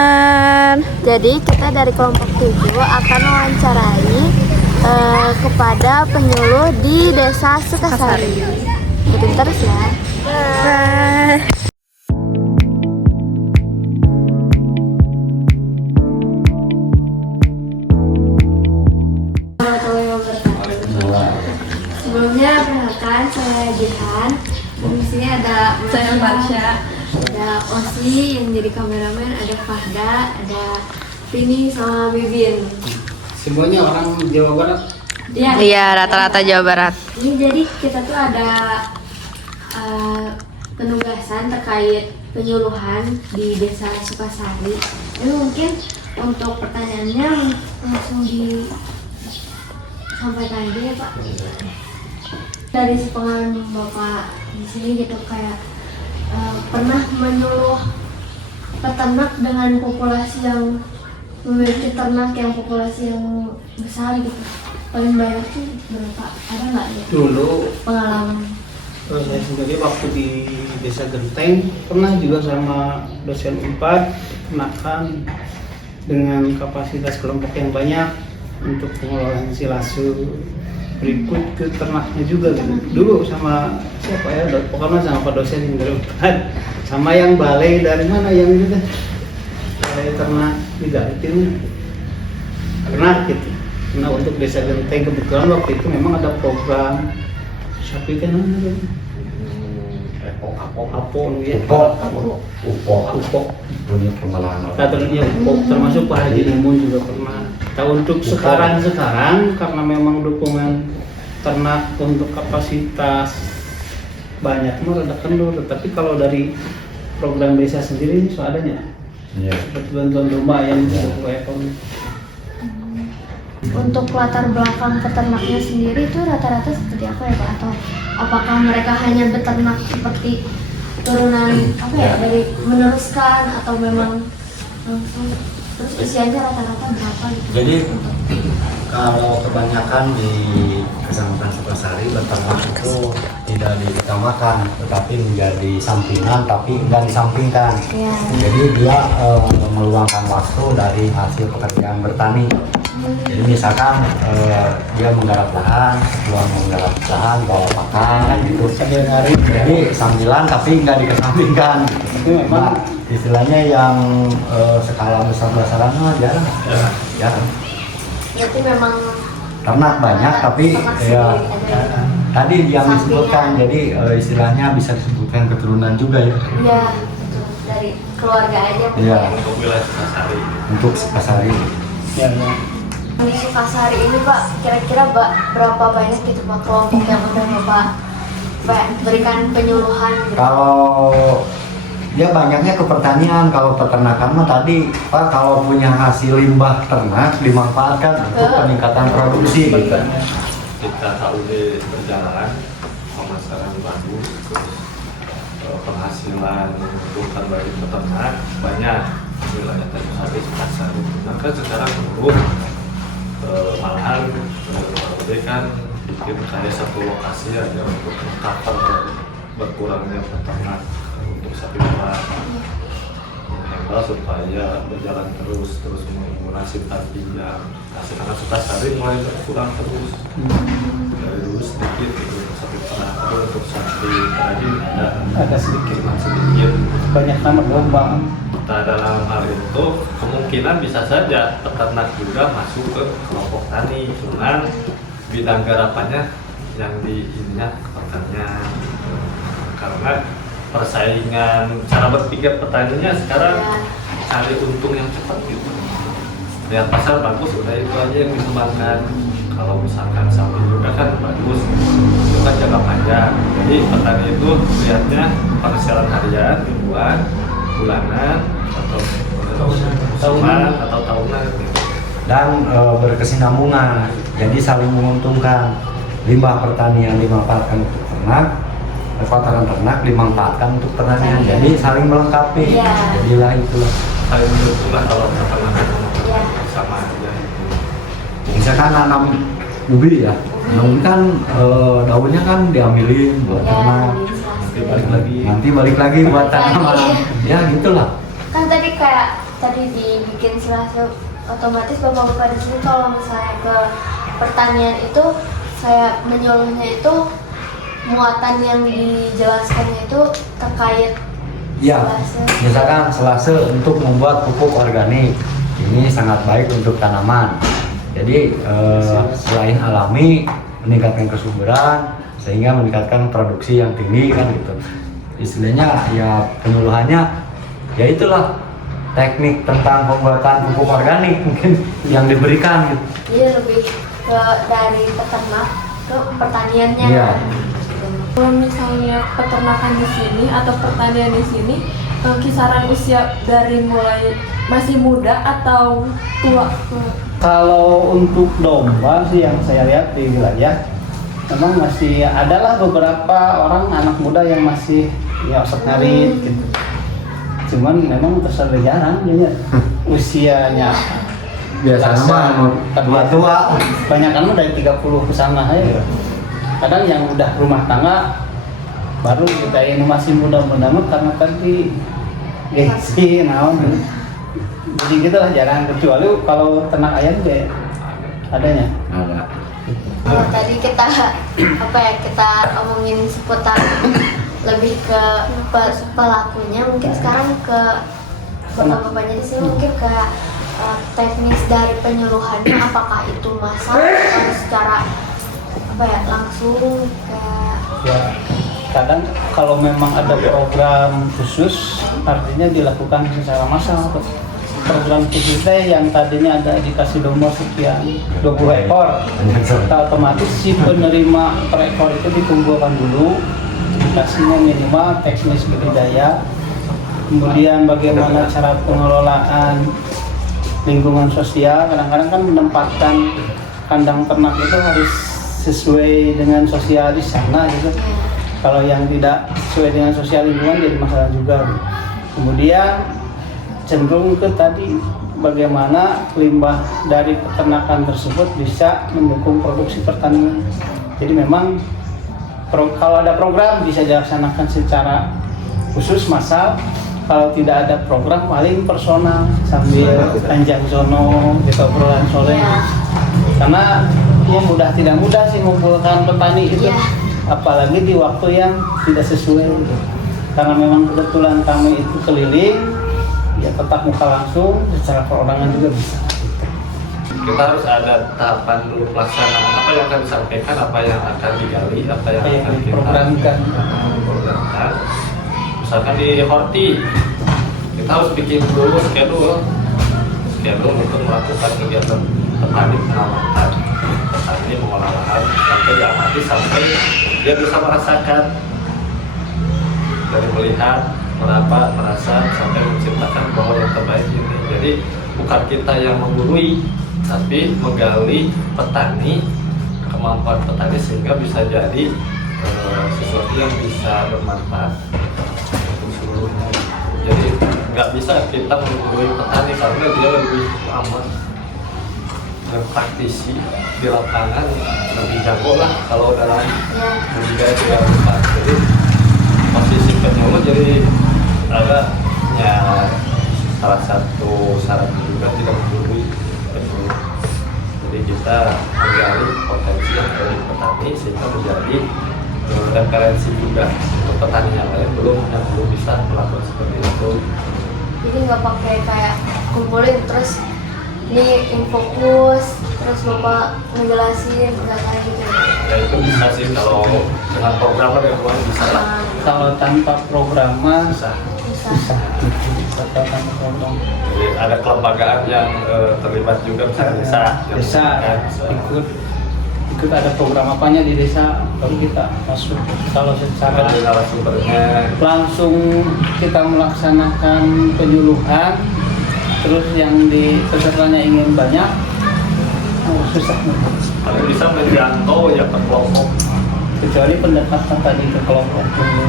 teman-teman. Jadi kita dari kelompok 7 akan mewawancarai kepada penyuluh di Desa Sukasari. Ikutin terus ya. Bye. Sebelumnya perkenalkan saya Jihan. Di sini ada Saya Marsha. ada Osi yang jadi kameramen, ada Fahda, ada Vini sama Bibin. Semuanya orang Jawa Barat. Iya, rata-rata Jawa Barat. Ini jadi kita tuh ada penugasan terkait penyuluhan di Desa Sukasari. Ini mungkin untuk pertanyaannya langsung disampaikan aja ya Pak. Dari pengalaman Bapak di sini gitu kayak pernah menyuluh peternak dengan populasi yang memiliki ternak yang populasi yang besar gitu. Paling banyak sih berapa? Ada nggak ya? Dulu Pengalaman. saya sendiri waktu di Desa Genteng pernah juga sama dosen 4 makan dengan kapasitas kelompok yang banyak untuk pengelolaan silasu. Berikut ke ternaknya juga gitu. Dulu sama siapa ya? Pokoknya sama Pak dosen yang dari 4 sama yang balai dari mana yang gitu. Balai ternak juga itu ternak gitu. Nah untuk Desa Genteng kebetulan waktu itu memang ada program sapi kan Apo ya Upo punya pengalaman. katanya Upo termasuk Pak Haji Limun juga pernah. Nah untuk sekarang karena memang dukungan ternak untuk kapasitas banyak mah ada kendor, tetapi kalau dari program desa sendiri seadanya Iya. seperti bantuan rumah yang untuk ekonomi. Untuk latar belakang peternaknya sendiri itu rata-rata seperti apa ya Pak? Atau apakah mereka hanya beternak seperti turunan apa ya dari meneruskan atau memang langsung terus usianya rata-rata berapa gitu? Jadi kalau kebanyakan di Kecamatan Sukasari beternak itu tidak diutamakan, tetapi menjadi sampingan, tapi enggak disampingkan. Ya. Jadi dia meluangkan waktu dari hasil pekerjaan bertani. Jadi misalkan dia menggarap lahan, setelah menggarap lahan bawa pakan gitu. Sambil ngarit. Jadi sambilan tapi nggak dikesampingkan. Itu memang Istilahnya yang skala besar-besaran mah jarang. Jarang. Berarti memang Ternak banyak tapi ternak ya sendiri aja. tadi yang Sampingan. disebutkan, jadi istilahnya bisa disebutkan keturunan juga ya. Iya, betul. Dari keluarga aja Pak. Iya. Ya. Untuk Sukasari. ya. Di Sukasari ini Pak, kira-kira berapa banyak gitu Pak kelompok yang udah Bapak berikan penyuluhan gitu? Kalau ya banyaknya ke pertanian, kalau peternakan mah tadi Pak, kalau punya hasil limbah ternak dimanfaatkan untuk peningkatan produksi. Kita tahu di perjalanan pemasaran bagus, terus penghasilan untuk bagi peternak banyak wilayah Tanjung Sari, Sukasari. Maka sekarang menurut malahan Bapak kan bikin kayak satu lokasi aja untuk mengcover berkurangnya peternak untuk sapi perah. Menghandle supaya berjalan terus menggunakan sapi yang hasilnya Sukasari mulai berkurang terus. Dari dulu sedikit untuk sapi perah, tapi untuk sapi perah Ada sedikit. cuma sedikit. Banyak nama gelombang. Nah, dalam hal itu kemungkinan bisa saja peternak juga masuk ke kelompok tani, cuman bidang garapannya yang diingat pertanian, karena persaingan cara berpikir petaninya sekarang cari untung yang cepat gitu. Lihat pasar bagus udah itu aja yang dikembangkan. Kalau misalkan sapi juga kan bagus, itu kan jangka panjang. Jadi petani itu lihatnya penghasilan harian, mingguan, bulanan, atau tahunan atau tahunan gitu. Dan berkesinambungan, jadi saling menguntungkan. Limbah pertanian dimanfaatkan untuk ternak, kotoran ternak dimanfaatkan untuk pertanian, jadi saling melengkapi. Iya. Jadilah itulah. Paling beruntunglah kalau peternakan Iya. sama aja itu. Misalkan nanam ubi ya, nanam ubi kan daunnya kan diambilin buat Ya, ternak, Nanti balik lagi. nanti balik lagi buat tanaman. Ya gitulah. Kan tadi kayak tadi dibikin selasa, otomatis bapak-bapak di sini kalau misalnya ke pertanian itu saya menyuruhnya itu muatan yang dijelaskannya itu terkait Ya, selase. misalkan selase untuk membuat pupuk organik ini sangat baik untuk tanaman. Jadi selain alami meningkatkan kesuburan sehingga meningkatkan produksi yang tinggi kan gitu. Istilahnya ya penyuluhannya ya itulah teknik tentang pembuatan pupuk organik mungkin yang diberikan gitu. Iya, lebih ke dari peternak ke pertaniannya. Iya. Kalau misalnya peternakan di sini atau pertanian di sini, kisaran usia dari mulai masih muda atau tua? Kalau untuk domba sih yang saya lihat di wilayah, memang masih adalah beberapa orang anak muda yang masih ya ngarit gitu. Cuman memang terserah jarang ya. Usianya Biasanya mah tua. banyak kan dari 30 ke sana ya. Kadang yang udah rumah tangga baru kita yang masih muda-muda karena tadi gengsi naon. Jadi gitu lah jarang, kecuali kalau ternak ayam kayak adanya. Ada. Kalau tadi kita kita omongin seputar lebih ke pelakunya, mungkin sekarang ke bapak-bapaknya di sini mungkin ke teknis dari penyuluhannya, apakah itu massal atau secara langsung kayak Ya, kadang kalau memang ada program khusus artinya dilakukan secara massal. Program khususnya yang tadinya ada dikasih domba sekian 20 ekor, otomatis si penerima per ekor itu dikumpulkan dulu, dikasihnya minimal teknis budidaya, kemudian bagaimana cara pengelolaan lingkungan sosial. Kadang-kadang kan menempatkan kandang ternak itu harus sesuai dengan sosial di sana gitu. Kalau yang tidak sesuai dengan sosial lingkungan jadi masalah juga. Kemudian cenderung ke tadi bagaimana limbah dari peternakan tersebut bisa mendukung produksi pertanian. Jadi memang kalau ada program bisa dilaksanakan secara khusus massal. Kalau tidak ada program paling personal sambil panjang sono gitu obrolan sore. Karena ya mudah tidak mudah sih mengumpulkan petani itu, apalagi di waktu yang tidak sesuai gitu. Karena memang kebetulan kami itu keliling, ya tetap muka langsung, secara perorangan juga bisa. Kita harus ada tahapan dulu pelaksanaan apa yang akan disampaikan, apa yang akan digali, apa yang akan kita programkan. Misalkan di horti, kita harus bikin dulu schedule untuk melakukan kegiatan petani pengamatan, petani mengolah lahan sampai diamati sampai dia bisa merasakan dari melihat, merasa sampai menciptakan bahwa yang terbaik ini. Jadi bukan kita yang menggurui, tapi menggali petani, kemampuan petani sehingga bisa jadi sesuatu yang bisa bermanfaat untuk seluruhnya. Jadi nggak bisa kita menggurui petani karena dia lebih aman dan praktisi di lapangan, lebih jago lah kalau dalam budidaya tidak. Jadi posisi penyuluh jadi agaknya salah satu syarat juga tidak menggurui penyuluh. Jadi kita menggali potensi yang ada di petani sehingga menjadi referensi juga untuk petani yang lain yang belum bisa melakukan seperti itu. jadi nggak pakai kayak kumpulin terus ini infokus terus bapak ngejelasin nggak kayak gitu. Ya itu bisa sih kalau dengan program dari luar bisa lah. Kalau tanpa programan Bisa. bisa tanpa program. Jadi ada kelembagaan yang terlibat juga misalnya desa. Desa ikut ada program apanya di desa baru kita masuk. Kalau secara Ada narasumbernya. langsung kita melaksanakan penyuluhan terus yang di pesertanya ingin banyak susah. Paling bisa menjangkau ya per kelompok. Kecuali pendekatan tadi ke kelompok dulu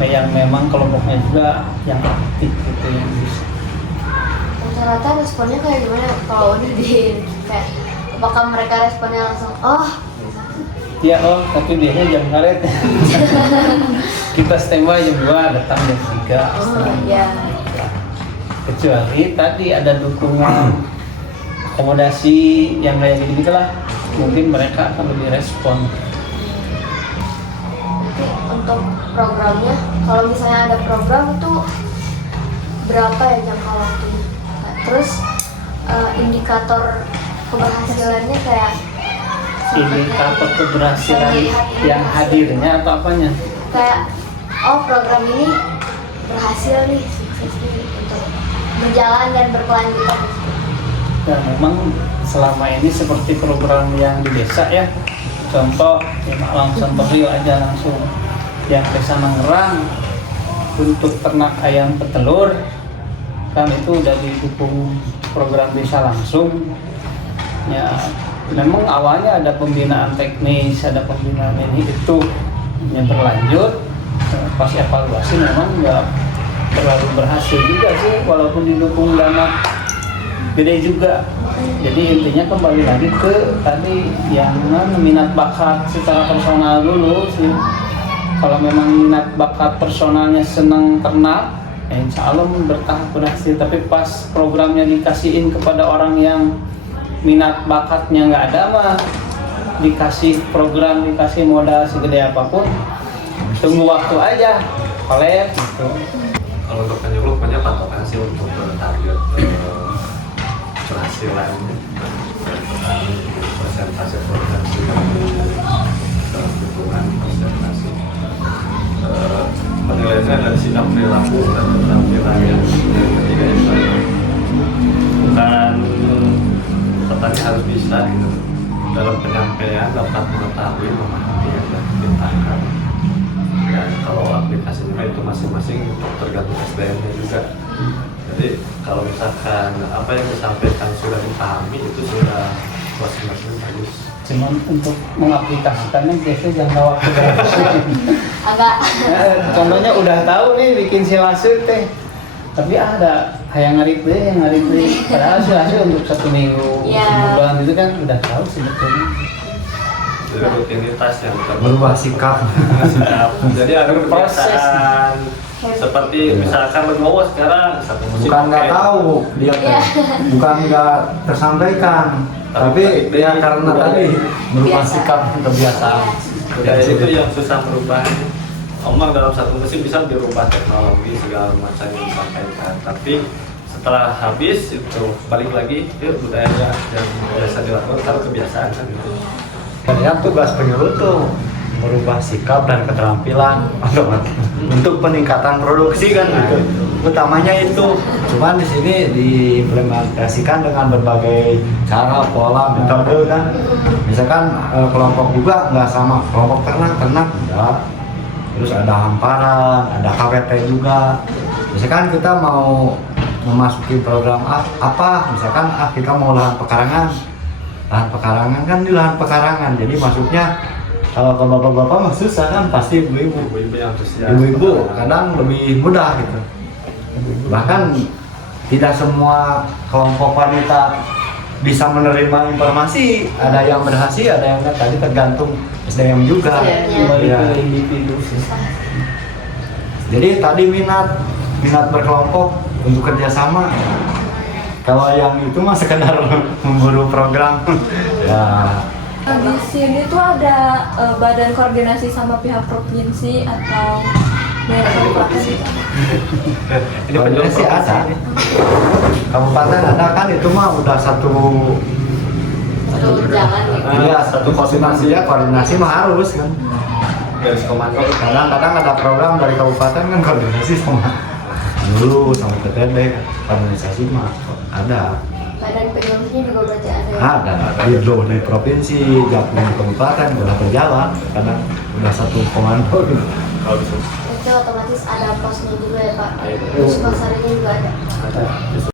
yang memang kelompoknya juga yang aktif gitu yang bisa. Rata-rata responnya kayak gimana kalau ini di kayak apakah mereka responnya langsung Ya tapi dia jam karet. Kita standby jam 2 datang jam 3. iya. kecuali tadi ada dukungan akomodasi yang kayak gitu lah, mungkin mereka akan lebih respon. Nanti untuk programnya, kalau misalnya ada program itu berapa ya jangka waktunya? Terus indikator keberhasilannya kayak Indikator keberhasilan yang hadirnya atau apanya? kayak oh program ini berhasil nih, sukses nih untuk berjalan dan berkelanjutan. Ya memang selama ini seperti program yang di desa ya, contoh ya langsung Rio aja langsung yang desa Mangerang untuk ternak ayam petelur kan itu udah didukung program desa langsung ya. Memang awalnya ada pembinaan teknis, ada pembinaan ini itu yang berlanjut. Pas evaluasi memang nggak terlalu berhasil juga sih, walaupun didukung dana gede juga. Jadi intinya kembali lagi ke tadi yang minat bakat secara personal dulu sih. Kalau memang minat bakat personalnya senang ternak, ya insya Allah bertahap berhasil. Tapi pas programnya dikasihin kepada orang yang minat bakatnya nggak ada mah, dikasih program, dikasih modal segede apapun, tunggu waktu aja, collab gitu. Kalau untuk penyuluh banyak patokan sih untuk target keberhasilan petani, persentase produksi dalam hitungan persentase. Penilaiannya dari sikap perilaku dan keterampilan yang ketiga yang lain. Bukan petani harus bisa gitu dalam penyampaian, dapat mengetahui, memahami yang diperintahkan. Ya, kalau aplikasinya itu masing-masing tergantung SDM-nya juga. Jadi kalau misalkan apa yang disampaikan sudah dipahami itu sudah masing-masing bagus. Cuman untuk mengaplikasikannya biasanya jangka waktu berapa? Agak Contohnya udah tahu nih bikin silase teh, tapi ada yang ngarit deh, padahal silase untuk 1 minggu, Iya. sebulan itu kan udah tahu sebetulnya. Jadi rutinitas yang Berubah sikap. Jadi ada kebiasaan seperti misalkan bergaul sekarang satu musim Bukan nggak oke. tahu dia, Iya. bukan nggak tersampaikan, tapi dia karena tadi berubah Biasa. sikap kebiasaan. Budaya itu yang susah merubah. Omong dalam satu musim bisa dirubah teknologi segala macam yang disampaikan, tapi setelah habis itu balik lagi ke budaya yang biasa dilakukan kalau kebiasaan kan gitu. Yang tugas penyuluh tuh merubah sikap dan keterampilan untuk peningkatan produksi kan gitu. Utamanya itu, cuman di sini diimplementasikan dengan berbagai cara, pola, metode kan. Misalkan kelompok juga nggak sama, kelompok ternak enggak. Terus ada hamparan, ada KWT juga. Misalkan kita mau memasuki program apa, misalkan kita mau lahan pekarangan kan di lahan pekarangan, jadi masuknya kalau ke bapak-bapak mah susah kan, pasti ibu-ibu Yang antusias. ibu-ibu kadang lebih mudah gitu. Bahkan tidak semua kelompok wanita bisa menerima informasi, ada yang berhasil, ada yang enggak, tadi tergantung SDM juga. Kembali Ya. ke individu sih. Jadi tadi minat berkelompok untuk kerjasama. Kalau yang itu mah sekedar memburu program. Ya. Di sini tuh ada badan koordinasi sama pihak provinsi atau pihak kabupaten gitu. Ini penyuluh Koordinasi provinsi. ada. Kabupaten ada kan, itu mah udah satu berjalan gitu. iya, satu koordinasi ya, koordinasi mah harus kan. Garis komando. Kadang-kadang ada program dari kabupaten kan koordinasi sama dulu sama TTD, organisasi mah ada. Badan penyuluhnya juga berarti ada ya? Ada di provinsi, gabung kabupaten udah berjalan, kadang udah satu komando gitu. Kalau bisa Itu otomatis ada posnya juga ya Pak. Terus pasarnya juga ada. ada.